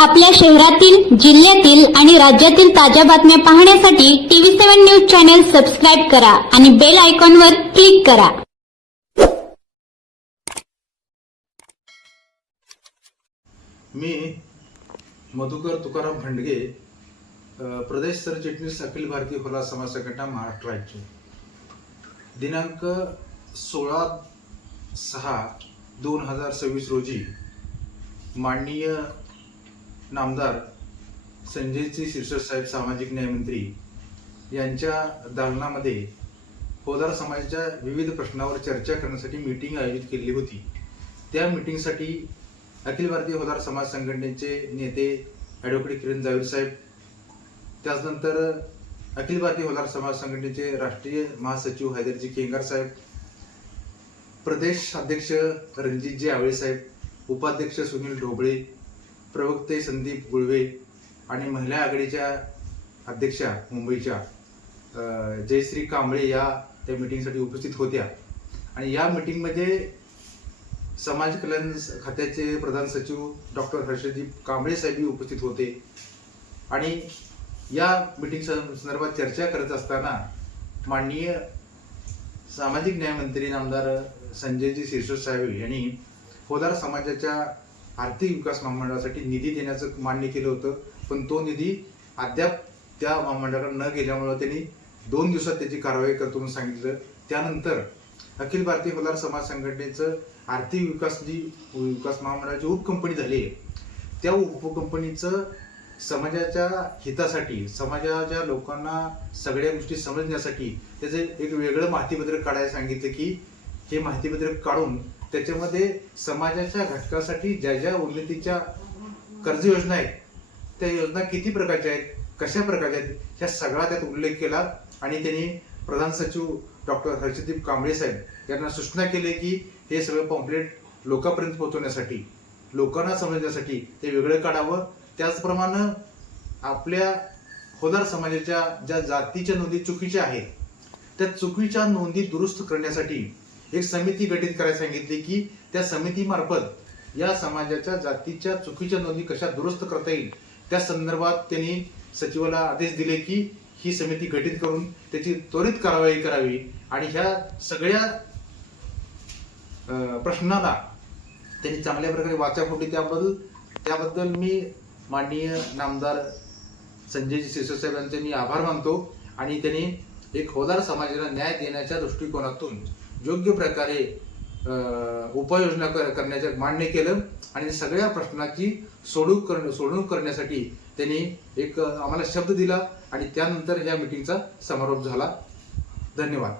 आपल्या शहरातील, जिल्ह्यातील आणि राज्यातील ताज्या बातम्या पाहण्यासाठी TV7 न्यूज चॅनल सबस्क्राइब करा आणि बेल आयकॉनवर क्लिक करा. मी मधुकर तुकाराम भंडगे, प्रदेश सरचिटणीस अखिल भारतीय खुला समाज संघटना महाराष्ट्र राज्य. दिनांक 16/6/2026 रोजी माननीय नामदार संजयजी शिरसाट साहेब, सामाजिक न्याय मंत्री यांच्या दालनामध्ये होदार समाजाच्या विविध प्रश्नावर चर्चा करण्यासाठी मीटिंग आयोजित केली होती. त्या मीटिंगसाठी अखिल भारतीय होदार समाज संघटनेचे नेते ॲडव्होकेट किरण जावेद साहेब, त्याचनंतर अखिल भारतीय होदार समाज संघटनेचे राष्ट्रीय महासचिव हैदरजी केंगार साहेब, प्रदेश अध्यक्ष रणजितजी आवळे साहेब, उपाध्यक्ष सुनील ढोबळे, प्रवक्ते संदीप गुळवे आणि महिला आघाडीच्या अध्यक्षा मुंबईच्या जयश्री कांबळे या त्या मीटिंगसाठी उपस्थित होत्या. आणि या मीटिंगमध्ये समाज कल्याण खात्याचे प्रधान सचिव डॉक्टर हर्षजी कांबळे साहेब उपस्थित होते. आणि या मीटिंग संदर्भात चर्चा करत असताना माननीय सामाजिक न्याय मंत्री नामदार संजयजी शिरसाट साहेब यांनी होदार समाजाच्या आर्थिक विकास महामंडळासाठी निधी देण्याचं मान्य केलं होतं, पण तो निधी अद्याप त्या महामंडळाकडे न गेल्यामुळे त्यांनी 2 दिवसात त्याची कारवाई करतो म्हणून सांगितलं. त्यानंतर अखिल भारतीय होदार समाज संघटनेचं आर्थिक विकास महामंडळाची उपकंपनी झाली आहे. त्या उपकंपनीचं समाजाच्या हितासाठी, समाजाच्या लोकांना सगळ्या गोष्टी समजण्यासाठी त्याचं एक वेगळं माहितीपत्रक काढायला सांगितलं की हे माहितीपत्रक काढून त्याच्यामध्ये समाजाच्या घटकासाठी ज्या ज्या उन्नतीच्या कर्ज योजना आहेत, त्या योजना किती प्रकारच्या आहेत, कशा प्रकारच्या आहेत, ह्या सगळा त्यात उल्लेख केला. आणि त्यांनी प्रधान सचिव डॉक्टर हर्षदीप कांबळे साहेब यांना सूचना केली की हे सगळं पॉम्पलेट लोकांपर्यंत पोहोचवण्यासाठी, लोकांना समजण्यासाठी ते वेगळं काढावं. त्याचप्रमाणे आपल्या होदार समाजाच्या ज्या जातीच्या नोंदी चुकीच्या आहेत, त्या चुकीच्या नोंदी दुरुस्त करण्यासाठी एक समिती गठीत करायला सांगितली की त्या समितीमार्फत या समाजाच्या जातीच्या चुकीच्या नोंदी कशा दुरुस्त करता येईल त्या संदर्भात त्यांनी सचिवाला आदेश दिले की ही समिती गठीत करून त्याची त्वरित कारवाई करावी. आणि ह्या सगळ्या प्रश्नाला त्यांनी चांगल्या प्रकारे वाचा फोडली. त्याबद्दल मी माननीय नामदार संजयजी शिरसाट साहेब यांचे मी आभार मानतो. आणि त्यांनी एक होदार समाजाला न्याय देण्याच्या दृष्टिकोनातून योग्य प्रकारे उपाययोजना करण्याचे मान्य केलं. आणि सगळ्या प्रश्नाची सोडवणूक करण्यासाठी त्यांनी एक आम्हाला शब्द दिला. आणि त्यानंतर या मीटिंगचा समारोप झाला. धन्यवाद.